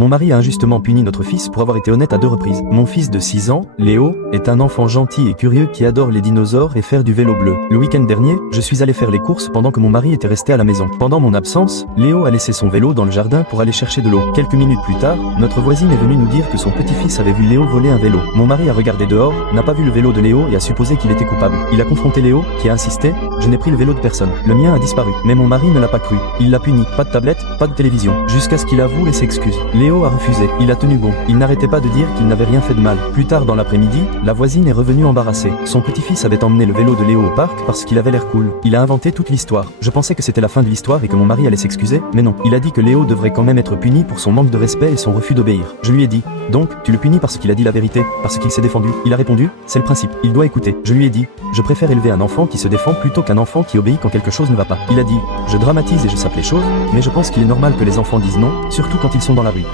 Mon mari a injustement puni notre fils pour avoir été honnête à 2 reprises. Mon fils de 6 ans, Léo, est un enfant gentil et curieux qui adore les dinosaures et faire du vélo bleu. Le week-end dernier, je suis allé faire les courses pendant que mon mari était resté à la maison. Pendant mon absence, Léo a laissé son vélo dans le jardin pour aller chercher de l'eau. Quelques minutes plus tard, notre voisine est venue nous dire que son petit-fils avait vu Léo voler un vélo. Mon mari a regardé dehors, n'a pas vu le vélo de Léo et a supposé qu'il était coupable. Il a confronté Léo, qui a insisté: je n'ai pris le vélo de personne. Le mien a disparu. Mais mon mari ne l'a pas cru. Il l'a puni. Pas de tablette, pas de télévision. Jusqu'à ce qu'il avoue et s'excuse. Léo a refusé. Il a tenu bon. Il n'arrêtait pas de dire qu'il n'avait rien fait de mal. Plus tard dans l'après-midi, la voisine est revenue embarrassée. Son petit-fils avait emmené le vélo de Léo au parc parce qu'il avait l'air cool. Il a inventé toute l'histoire. Je pensais que c'était la fin de l'histoire et que mon mari allait s'excuser, mais non. Il a dit que Léo devrait quand même être puni pour son manque de respect et son refus d'obéir. Je lui ai dit: donc, tu le punis parce qu'il a dit la vérité, parce qu'il s'est défendu? Il a répondu: c'est le principe, il doit écouter. Je lui ai dit: je préfère élever un enfant qui se défend plutôt qu'un enfant qui obéit quand quelque chose ne va pas. Il a dit: je dramatise et je sape les choses, mais je pense qu'il est normal que les enfants disent non, surtout quand ils sont dans la rue.